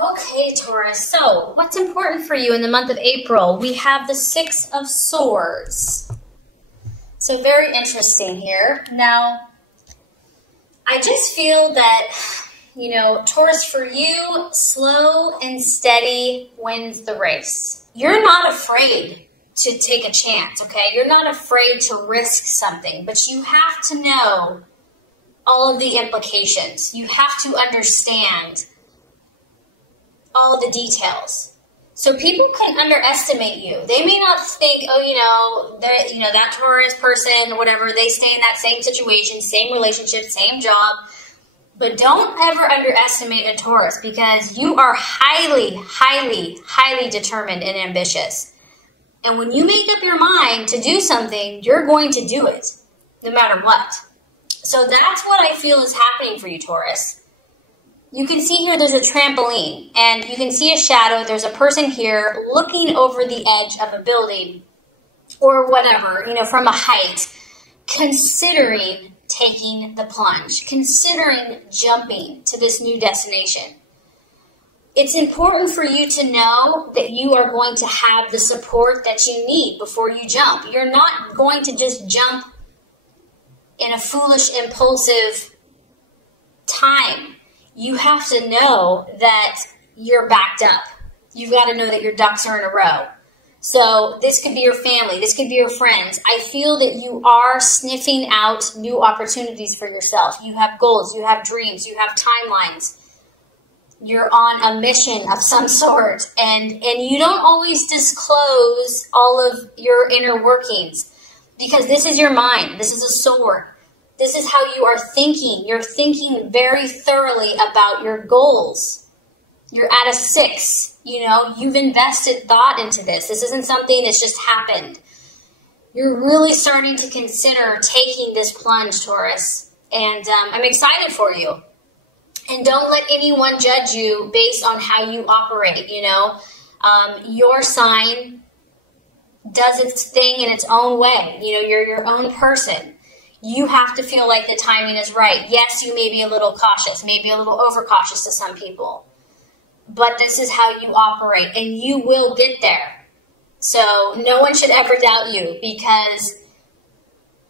Okay, Taurus. So, what's important for you in the month of April? We have the Six of Swords. So, very interesting here. Now, I just feel that, Taurus, for you, slow and steady wins the race. You're not afraid to take a chance, okay? You're not afraid to risk something, but you have to know all of the implications. You have to understand all the details. So people can underestimate you. They may not think, that Taurus person, whatever, they stay in that same situation, same relationship, same job. But don't ever underestimate a Taurus, because you are highly, highly, highly determined and ambitious. And when you make up your mind to do something, you're going to do it, no matter what. So that's what I feel is happening for you, Taurus. You can see here there's a trampoline, and you can see a shadow. There's a person here looking over the edge of a building or whatever, from a height, considering taking the plunge, considering jumping to this new destination. It's important for you to know that you are going to have the support that you need before you jump. You're not going to just jump in a foolish, impulsive time. You have to know that you're backed up. You've got to know that your ducks are in a row. So this could be your family. This could be your friends. I feel that you are sniffing out new opportunities for yourself. You have goals. You have dreams. You have timelines. You're on a mission of some sort. And you don't always disclose all of your inner workings, because this is your mind. This is a sword. This is how you are thinking. You're thinking very thoroughly about your goals. You're at a 6. You've invested thought into this. This isn't something that's just happened. You're really starting to consider taking this plunge, Taurus. And I'm excited for you. And don't let anyone judge you based on how you operate, Your sign does its thing in its own way. You're your own person. You have to feel like the timing is right. Yes, you may be a little cautious, maybe a little overcautious to some people. But this is how you operate, and you will get there. So no one should ever doubt you, because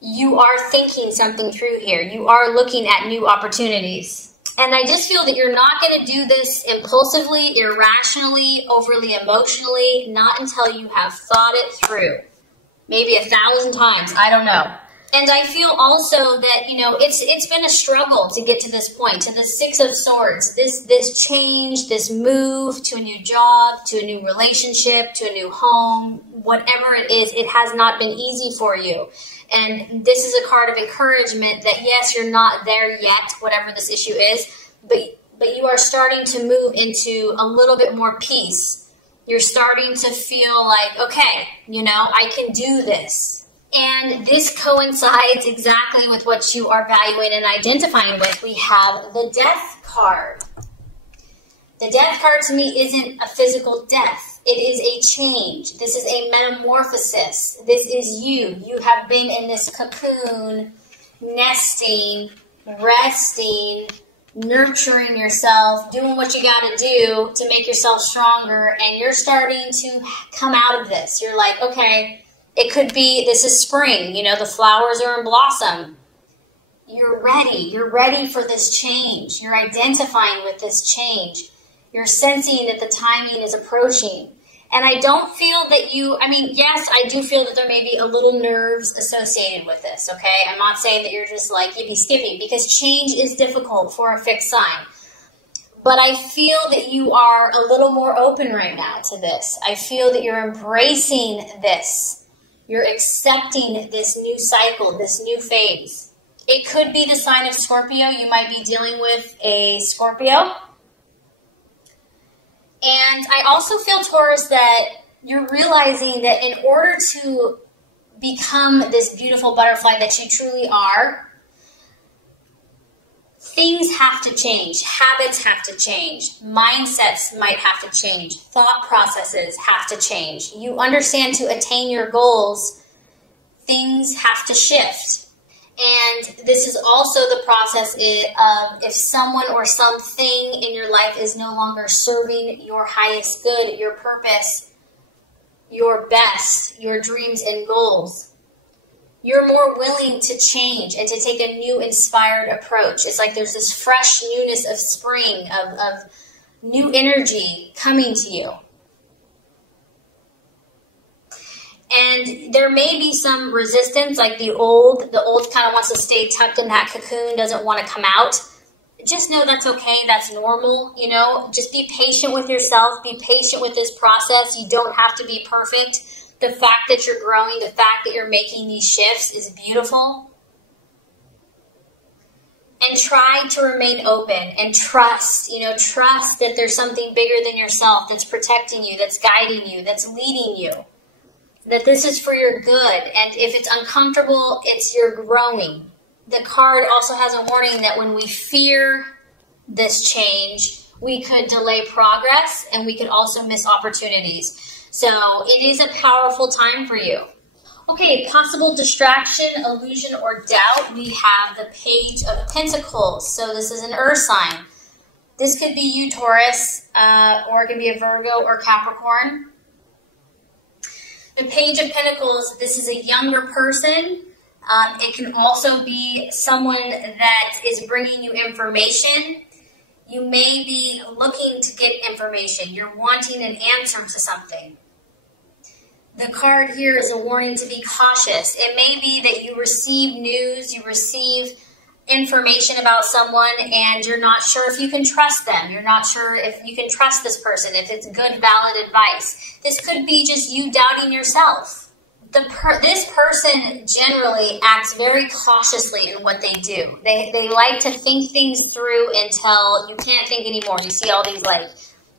you are thinking something through here. You are looking at new opportunities. And I just feel that you're not going to do this impulsively, irrationally, overly emotionally, not until you have thought it through. Maybe 1,000 times, I don't know. And I feel also that, it's been a struggle to get to this point, to the Six of Swords. This change, this move to a new job, to a new relationship, to a new home, whatever it is, it has not been easy for you. And this is a card of encouragement that, yes, you're not there yet, whatever this issue is, but you are starting to move into a little bit more peace. You're starting to feel like, okay, I can do this. And this coincides exactly with what you are valuing and identifying with. We have the Death card. The Death card to me isn't a physical death. It is a change. This is a metamorphosis. This is you. You have been in this cocoon, nesting, resting, nurturing yourself, doing what you got to do to make yourself stronger, and you're starting to come out of this. You're like, okay, it could be, this is spring, the flowers are in blossom. You're ready. You're ready for this change. You're identifying with this change. You're sensing that the timing is approaching. And I don't feel that yes, I do feel that there may be a little nerves associated with this, okay? I'm not saying that you're just like yippee-skippy, because change is difficult for a fixed sign. But I feel that you are a little more open right now to this. I feel that you're embracing this. You're accepting this new cycle, this new phase. It could be the sign of Scorpio. You might be dealing with a Scorpio. And I also feel, Taurus, that you're realizing that in order to become this beautiful butterfly that you truly are, things have to change. Habits have to change. Mindsets might have to change. Thought processes have to change. You understand, to attain your goals, things have to shift. And this is also the process of if someone or something in your life is no longer serving your highest good, your purpose, your best, your dreams and goals, you're more willing to change and to take a new inspired approach. It's like there's this fresh newness of spring, of new energy coming to you. And there may be some resistance, like the old kind of wants to stay tucked in that cocoon, doesn't want to come out. Just know that's okay. That's normal. You know, just be patient with yourself. Be patient with this process. You don't have to be perfect. The fact that you're growing, the fact that you're making these shifts is beautiful. And try to remain open and trust, trust that there's something bigger than yourself that's protecting you, that's guiding you, that's leading you. That this is for your good, and if it's uncomfortable, it's your growing. The card also has a warning that when we fear this change, we could delay progress, and we could also miss opportunities. So it is a powerful time for you. Okay, possible distraction, illusion, or doubt. We have the Page of Pentacles. So this is an earth sign. This could be you, Taurus, or it could be a Virgo or Capricorn. The Page of Pentacles, this is a younger person. It can also be someone that is bringing you information. You may be looking to get information. You're wanting an answer to something. The card here is a warning to be cautious. It may be that you receive news, you receive information about someone, and you're not sure if you can trust them. You're not sure if you can trust this person, if it's good, valid advice. This could be just you doubting yourself. This person generally acts very cautiously in what they do. They like to think things through until you can't think anymore. You see all these like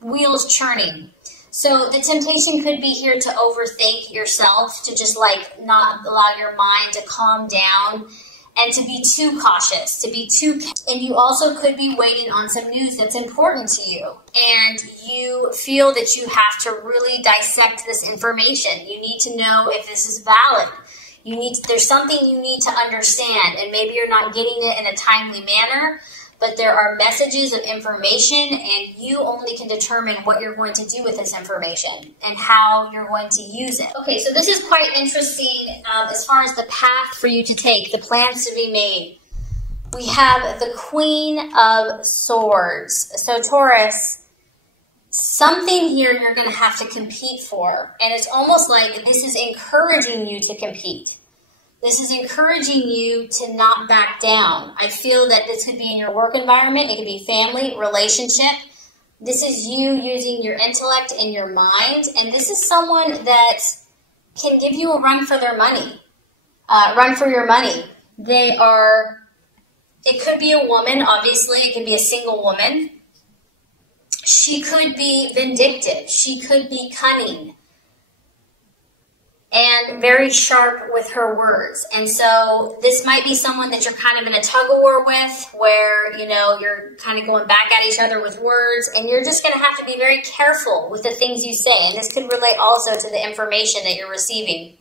wheels churning. So the temptation could be here to overthink yourself, to just like not allow your mind to calm down and to be too cautious, and you also could be waiting on some news that's important to you. And you feel that you have to really dissect this information. You need to know if this is valid. There's something you need to understand, and maybe you're not getting it in a timely manner, but there are messages of information, and you only can determine what you're going to do with this information and how you're going to use it. Okay, so this is quite interesting as far as the path for you to take, the plans to be made. We have the Queen of Swords. So Taurus, something here you're going to have to compete for, and it's almost like this is encouraging you to compete. This is encouraging you to not back down. I feel that this could be in your work environment. It could be family, relationship. This is you using your intellect and your mind. And this is someone that can give you a run for their money. Run for your money. It could be a woman, obviously. It could be a single woman. She could be vindictive. She could be cunning. And very sharp with her words. And so this might be someone that you're kind of in a tug-of-war with, where, you're kind of going back at each other with words, and you're just going to have to be very careful with the things you say. And this could relate also to the information that you're receiving.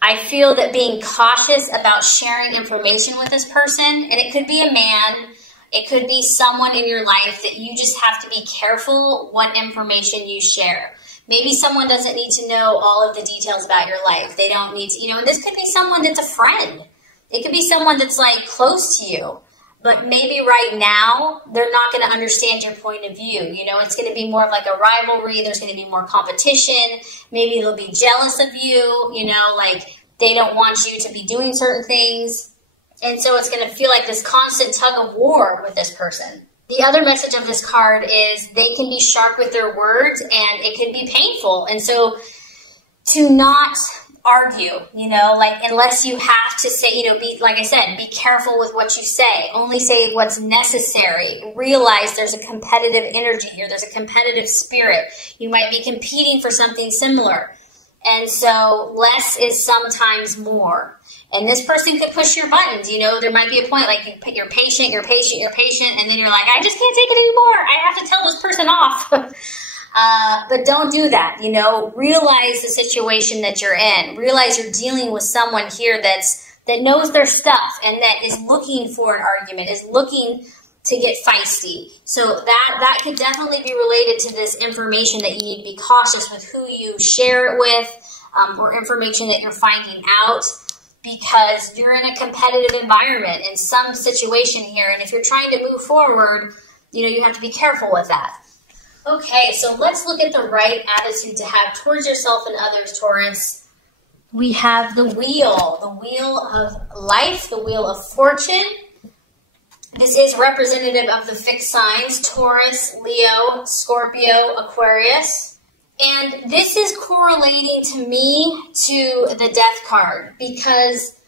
I feel that being cautious about sharing information with this person, and it could be a man, it could be someone in your life that you just have to be careful what information you share. Maybe someone doesn't need to know all of the details about your life. They don't need to, and this could be someone that's a friend. It could be someone that's like close to you, but maybe right now they're not going to understand your point of view. It's going to be more of like a rivalry. There's going to be more competition. Maybe they'll be jealous of you, like they don't want you to be doing certain things. And so it's going to feel like this constant tug of war with this person. The other message of this card is they can be sharp with their words, and it can be painful. And so to not argue, unless you have to say, like I said, be careful with what you say. Only say what's necessary. Realize there's a competitive energy here. There's a competitive spirit. You might be competing for something similar. And so less is sometimes more. And this person could push your buttons. There might be a point like you're patient, and then you're like, I just can't take it anymore. I have to tell this person off. But don't do that. Realize the situation that you're in. Realize you're dealing with someone here that's that knows their stuff and that is looking for an argument, is looking to get feisty. So that could definitely be related to this information that you need to be cautious with who you share it with, or information that you're finding out, because you're in a competitive environment in some situation here. And if you're trying to move forward, you know, you have to be careful with that. Okay, so let's look at the right attitude to have towards yourself and others, Taurus. We have the wheel of life, the wheel of fortune. This is representative of the fixed signs, Taurus, Leo, Scorpio, Aquarius. And this is correlating to me to the death card, because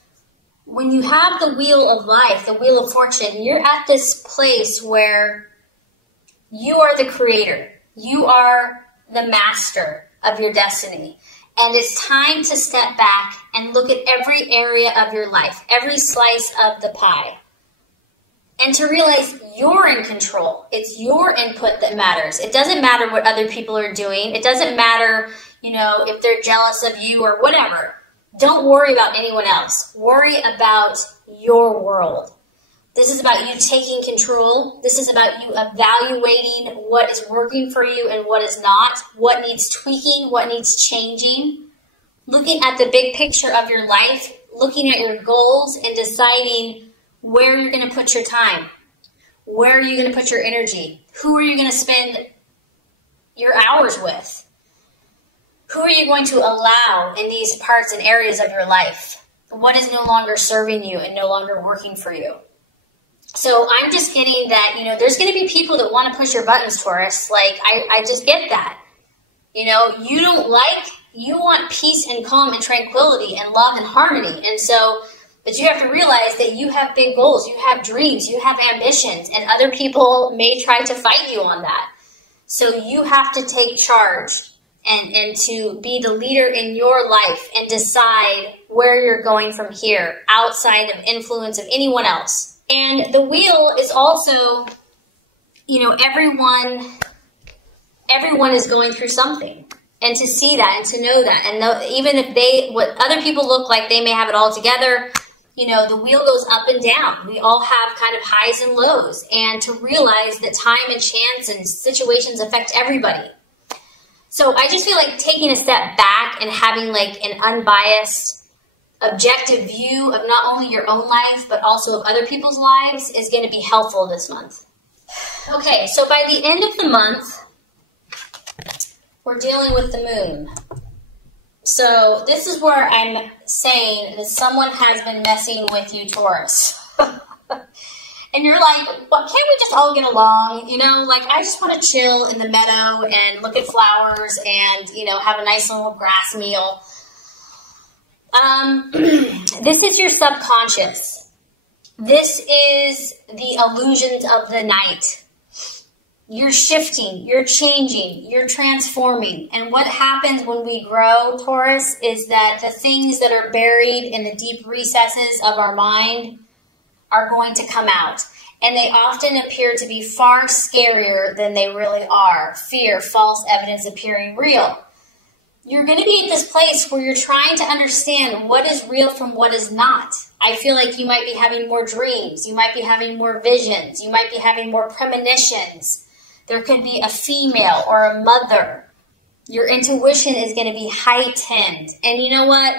when you have the wheel of life, the wheel of fortune, you're at this place where you are the creator. You are the master of your destiny. And it's time to step back and look at every area of your life, every slice of the pie. And to realize you're in control. It's your input that matters. It doesn't matter what other people are doing. It doesn't matter, you know, if they're jealous of you or whatever. Don't worry about anyone else. Worry about your world. This is about you taking control. This is about you evaluating what is working for you and what is not, what needs tweaking, what needs changing. Looking at the big picture of your life, looking at your goals and deciding where you're going to put your time. Where are you going to put your energy? Who are you going to spend your hours with? Who are you going to allow in these parts and areas of your life? What is no longer serving you and no longer working for you? So I'm just getting that, you know, there's going to be people that want to push your buttons, Taurus. Like, I just get that. You know, you want peace and calm and tranquility and love and harmony. And so, but you have to realize that you have big goals, you have dreams, you have ambitions, and other people may try to fight you on that. So you have to take charge and to be the leader in your life and decide where you're going from here, outside of influence of anyone else. And the wheel is also, you know, everyone is going through something. And to see that and to know that, and even if what other people look like, they may have it all together. You know, the wheel goes up and down. We all have kind of highs and lows. And to realize that time and chance and situations affect everybody. So I just feel like taking a step back and having like an unbiased, objective view of not only your own life, but also of other people's lives is going to be helpful this month. Okay, so by the end of the month, we're dealing with the moon. So this is where I'm saying that someone has been messing with you, Taurus. And you're like, well, can't we just all get along? You know, like, I just want to chill in the meadow and look at flowers and, you know, have a nice little grass meal. This is your subconscious. This is the illusions of the night. You're shifting, you're changing, you're transforming. And what happens when we grow, Taurus, is that the things that are buried in the deep recesses of our mind are going to come out. And they often appear to be far scarier than they really are. Fear, false evidence appearing real. You're going to be at this place where you're trying to understand what is real from what is not. I feel like you might be having more dreams. You might be having more visions. You might be having more premonitions. There could be a female or a mother. Your intuition is going to be heightened. And you know what?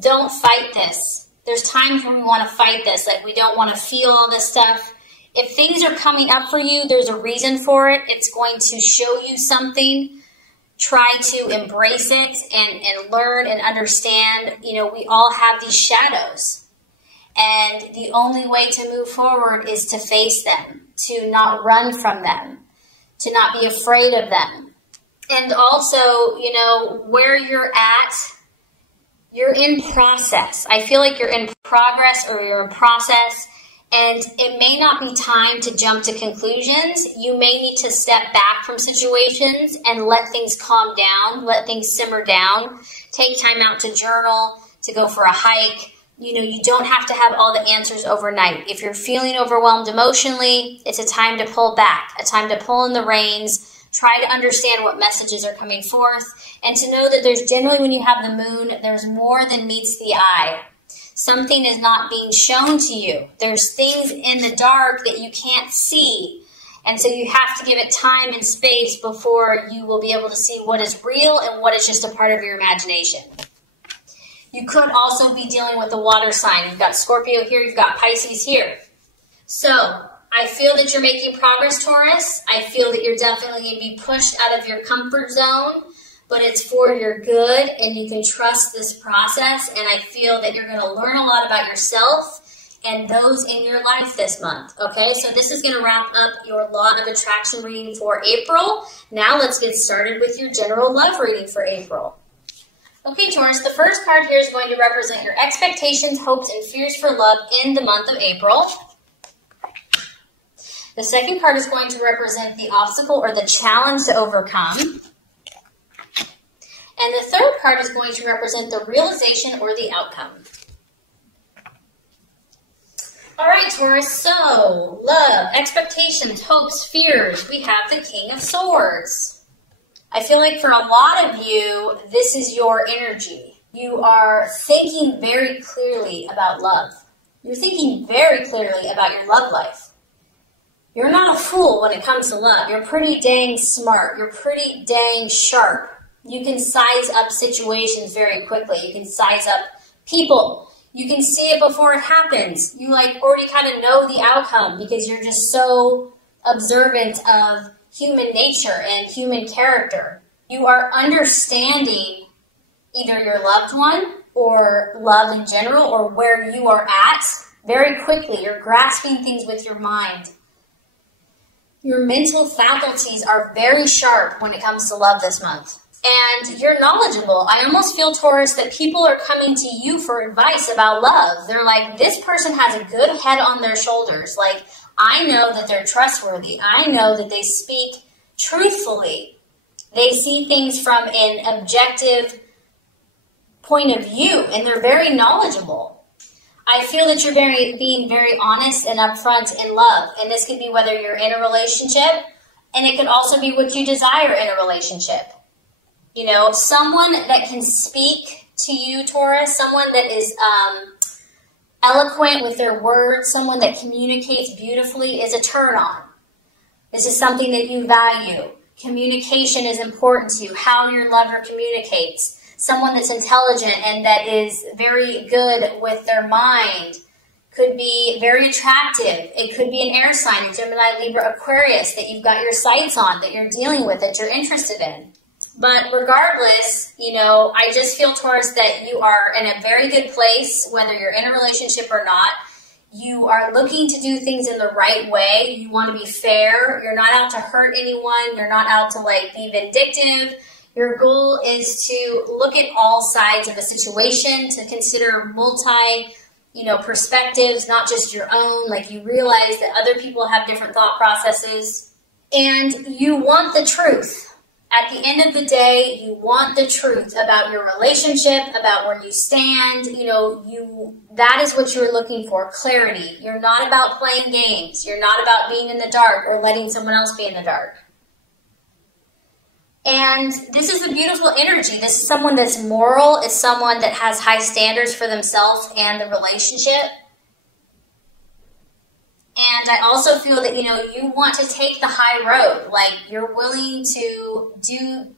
Don't fight this. There's times when we want to fight this. Like, we don't want to feel all this stuff. If things are coming up for you, there's a reason for it. It's going to show you something. Try to embrace it and learn and understand. You know, we all have these shadows. And the only way to move forward is to face them, to not run from them, to not be afraid of them. And also, you know, where you're at, you're in process. I feel like you're in progress or you're in process. And it may not be time to jump to conclusions. You may need to step back from situations and let things calm down, let things simmer down. Take time out to journal, to go for a hike. You know, you don't have to have all the answers overnight. If you're feeling overwhelmed emotionally, it's a time to pull back, a time to pull in the reins, try to understand what messages are coming forth, and to know that there's generally, when you have the moon, there's more than meets the eye. Something is not being shown to you. There's things in the dark that you can't see. And so you have to give it time and space before you will be able to see what is real and what is just a part of your imagination. You could also be dealing with a water sign. You've got Scorpio here, you've got Pisces here. So I feel that you're making progress, Taurus. I feel that you're definitely going to be pushed out of your comfort zone, but it's for your good, and you can trust this process. And I feel that you're going to learn a lot about yourself and those in your life this month. Okay, so this is going to wrap up your Law of Attraction reading for April. Now let's get started with your general love reading for April. Okay, Taurus, the first card here is going to represent your expectations, hopes, and fears for love in the month of April. The second card is going to represent the obstacle or the challenge to overcome. And the third card is going to represent the realization or the outcome. All right, Taurus, so love, expectations, hopes, fears. We have the King of Swords. I feel like for a lot of you, this is your energy. You are thinking very clearly about love. You're thinking very clearly about your love life. You're not a fool when it comes to love. You're pretty dang smart. You're pretty dang sharp. You can size up situations very quickly. You can size up people. You can see it before it happens. You already kind of know the outcome because you're just so observant of human nature and human character. You are understanding either your loved one or love in general or where you are at very quickly. You're grasping things with your mind. Your mental faculties are very sharp when it comes to love this month. And you're knowledgeable. I almost feel, Taurus, that people are coming to you for advice about love. They're like, this person has a good head on their shoulders. Like, I know that they're trustworthy. I know that they speak truthfully. They see things from an objective point of view, and they're very knowledgeable. I feel that you're being very honest and upfront in love. And this could be whether you're in a relationship, and it could also be what you desire in a relationship. You know, someone that can speak to you, Taurus, someone that is eloquent with their words, someone that communicates beautifully is a turn on. This is something that you value. Communication is important to you, how your lover communicates. Someone that's intelligent and that is very good with their mind could be very attractive. It could be an air sign, a Gemini, Libra, Aquarius, that you've got your sights on, that you're dealing with, that you're interested in. But regardless, you know, I just feel, Taurus, that you are in a very good place, whether you're in a relationship or not. You are looking to do things in the right way. You want to be fair. You're not out to hurt anyone. You're not out to, be vindictive. Your goal is to look at all sides of a situation, to consider perspectives, not just your own. You realize that other people have different thought processes. And you want the truth. At the end of the day, you want the truth about your relationship, about where you stand. That is what you're looking for, clarity. You're not about playing games. You're not about being in the dark or letting someone else be in the dark. And this is a beautiful energy. This is someone that's moral. It's someone that has high standards for themselves and the relationship. And I also feel that, you want to take the high road. You're willing to do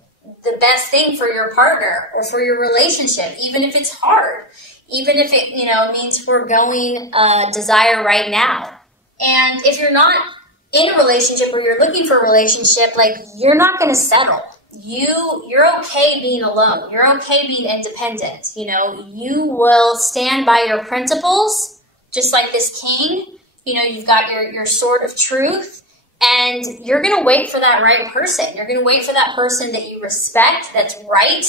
the best thing for your partner or for your relationship, even if it's hard, even if it, means foregoing desire right now. And if you're not in a relationship or you're looking for a relationship, you're not going to settle. You're okay being alone. You're okay being independent. You will stand by your principles, just like this king. You've got your sword of truth, and you're going to wait for that right person. You're going to wait for that person that you respect, that's right.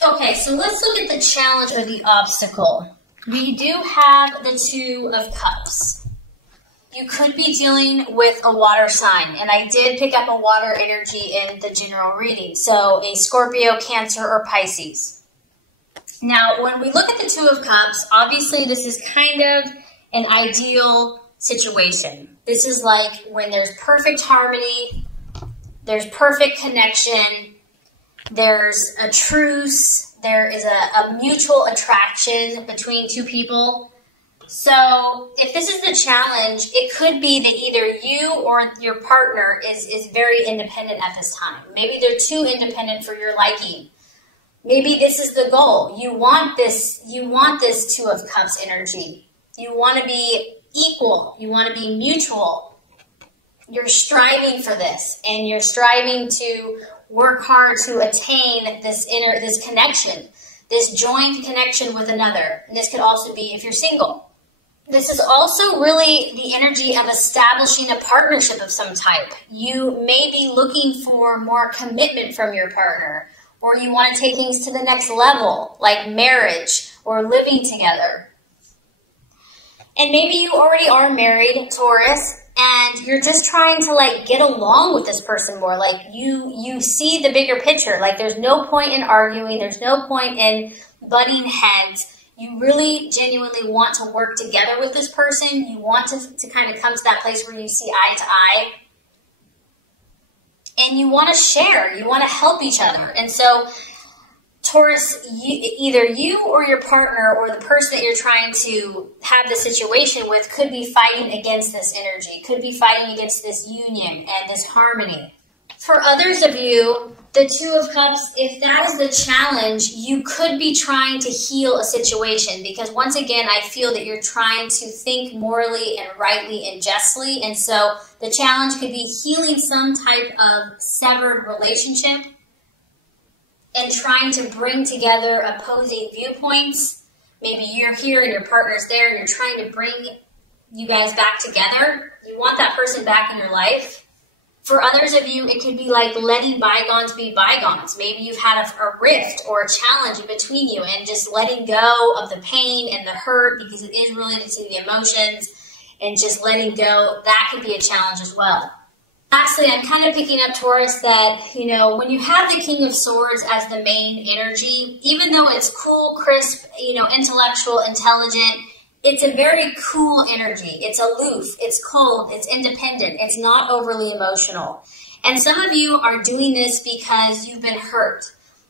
Okay, so let's look at the challenge or the obstacle. We do have the Two of Cups. You could be dealing with a water sign, and I did pick up a water energy in the general reading, so a Scorpio, Cancer, or Pisces. Now, when we look at the Two of Cups, obviously this is kind of an ideal situation. This is when there's perfect harmony, there's perfect connection, there's a truce, there is a mutual attraction between two people. So if this is the challenge, it could be that either you or your partner is very independent at this time. Maybe they're too independent for your liking. Maybe this is the goal. You want this Two of Cups energy. You want to be equal. You want to be mutual. You're striving for this, and you're striving to work hard to attain this connection, this joined connection with another. And this could also be if you're single. This is also really the energy of establishing a partnership of some type. You may be looking for more commitment from your partner, or you want to take things to the next level, like marriage or living together. And maybe you already are married, Taurus, and you're just trying to like get along with this person more. Like you see the bigger picture. Like there's no point in arguing. There's no point in butting heads. You really genuinely want to work together with this person. You want to kind of come to that place where you see eye to eye. And you want to share. You want to help each other. And so, Taurus, either you or your partner or the person that you're trying to have the situation with could be fighting against this energy, could be fighting against this union and this harmony. For others of you, the Two of Cups, if that is the challenge, you could be trying to heal a situation, because once again, I feel that you're trying to think morally and rightly and justly. And so the challenge could be healing some type of severed relationship and trying to bring together opposing viewpoints. Maybe you're here and your partner's there and you're trying to bring you guys back together. You want that person back in your life. For others of you, it could be like letting bygones be bygones. Maybe you've had a rift or a challenge in between you, and just letting go of the pain and the hurt, because it is related to the emotions, and just letting go, that could be a challenge as well. Lastly, I'm kind of picking up, Taurus, that, when you have the King of Swords as the main energy, even though it's cool, crisp, intellectual, intelligent, it's a very cool energy. It's aloof, it's cold, it's independent, it's not overly emotional. And some of you are doing this because you've been hurt.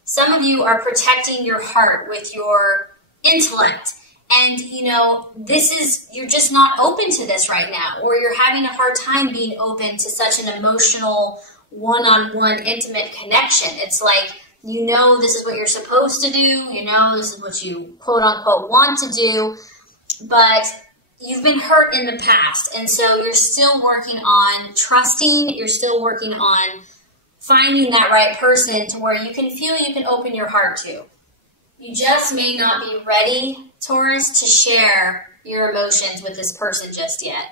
Some of you are protecting your heart with your intellect. And, you're just not open to this right now, or you're having a hard time being open to such an emotional, one-on-one, intimate connection. It's like, this is what you're supposed to do, this is what you quote-unquote want to do, but you've been hurt in the past, and so you're still working on trusting, you're still working on finding that right person to where you can feel you can open your heart to. You just may not be ready, Taurus, to share your emotions with this person just yet.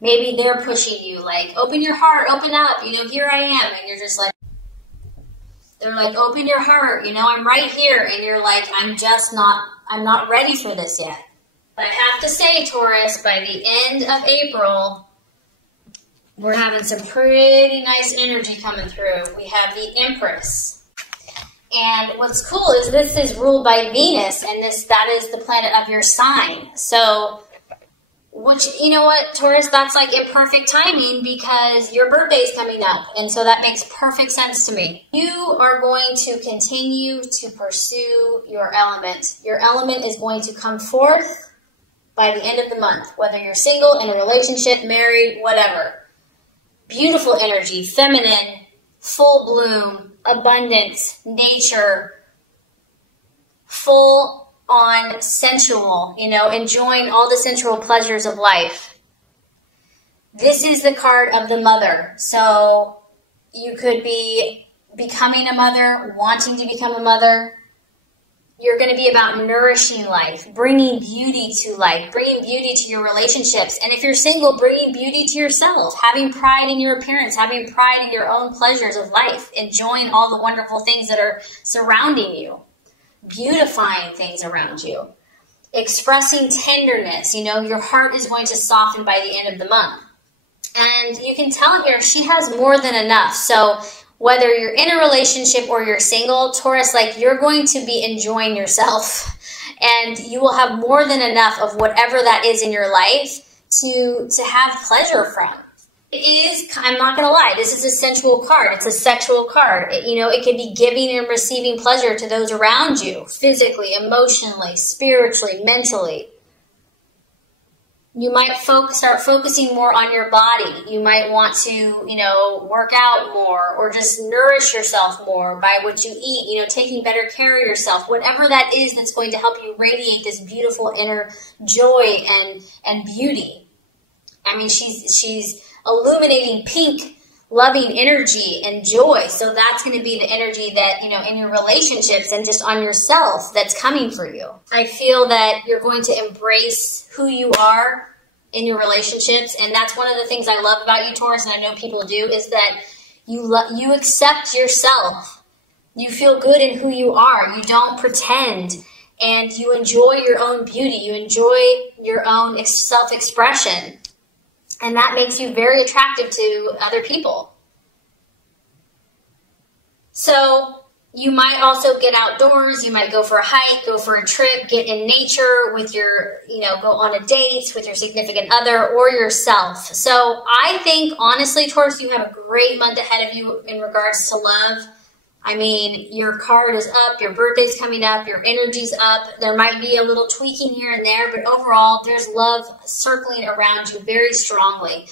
Maybe they're pushing you, like, open your heart, open up, here I am, and you're just like, they're like, open your heart, I'm right here, and you're like, I'm not ready for this yet. But I have to say, Taurus, by the end of April, we're having some pretty nice energy coming through. We have the Empress. And what's cool is this is ruled by Venus, and that is the planet of your sign. So, you know what, Taurus, that's like in perfect timing, because your birthday's coming up. And so that makes perfect sense to me. You are going to continue to pursue your element. Your element is going to come forth by the end of the month, whether you're single, in a relationship, married, whatever. Beautiful energy, feminine, full bloom, abundance, nature, full on sensual, enjoying all the sensual pleasures of life. This is the card of the mother. So you could be becoming a mother, wanting to become a mother. You're going to be about nourishing life, bringing beauty to life, bringing beauty to your relationships. And if you're single, bringing beauty to yourself, having pride in your appearance, having pride in your own pleasures of life, enjoying all the wonderful things that are surrounding you, beautifying things around you, expressing tenderness. Your heart is going to soften by the end of the month. And you can tell here she has more than enough. So whether you're in a relationship or you're single, Taurus, you're going to be enjoying yourself, and you will have more than enough of whatever that is in your life to have pleasure from. It is, I'm not going to lie, this is a sensual card. It's a sexual card. It can be giving and receiving pleasure to those around you, physically, emotionally, spiritually, mentally. You might start focusing more on your body. You might want to, work out more or just nourish yourself more by what you eat, taking better care of yourself. Whatever that is that's going to help you radiate this beautiful inner joy and beauty. I mean, she's illuminating pink, loving energy and joy. So that's going to be the energy that, in your relationships and just on yourself that's coming for you. I feel that you're going to embrace who you are in your relationships. And that's one of the things I love about you, Taurus, and I know people do, is that you accept yourself. You feel good in who you are. You don't pretend. And you enjoy your own beauty. You enjoy your own self-expression. And that makes you very attractive to other people. So you might also get outdoors. You might go for a hike, go for a trip, get in nature with your, go on a date with your significant other or yourself. So I think, honestly, Taurus, you have a great month ahead of you in regards to love. I mean, your card is up, your birthday's coming up, your energy's up. There might be a little tweaking here and there, but overall, there's love circling around you very strongly.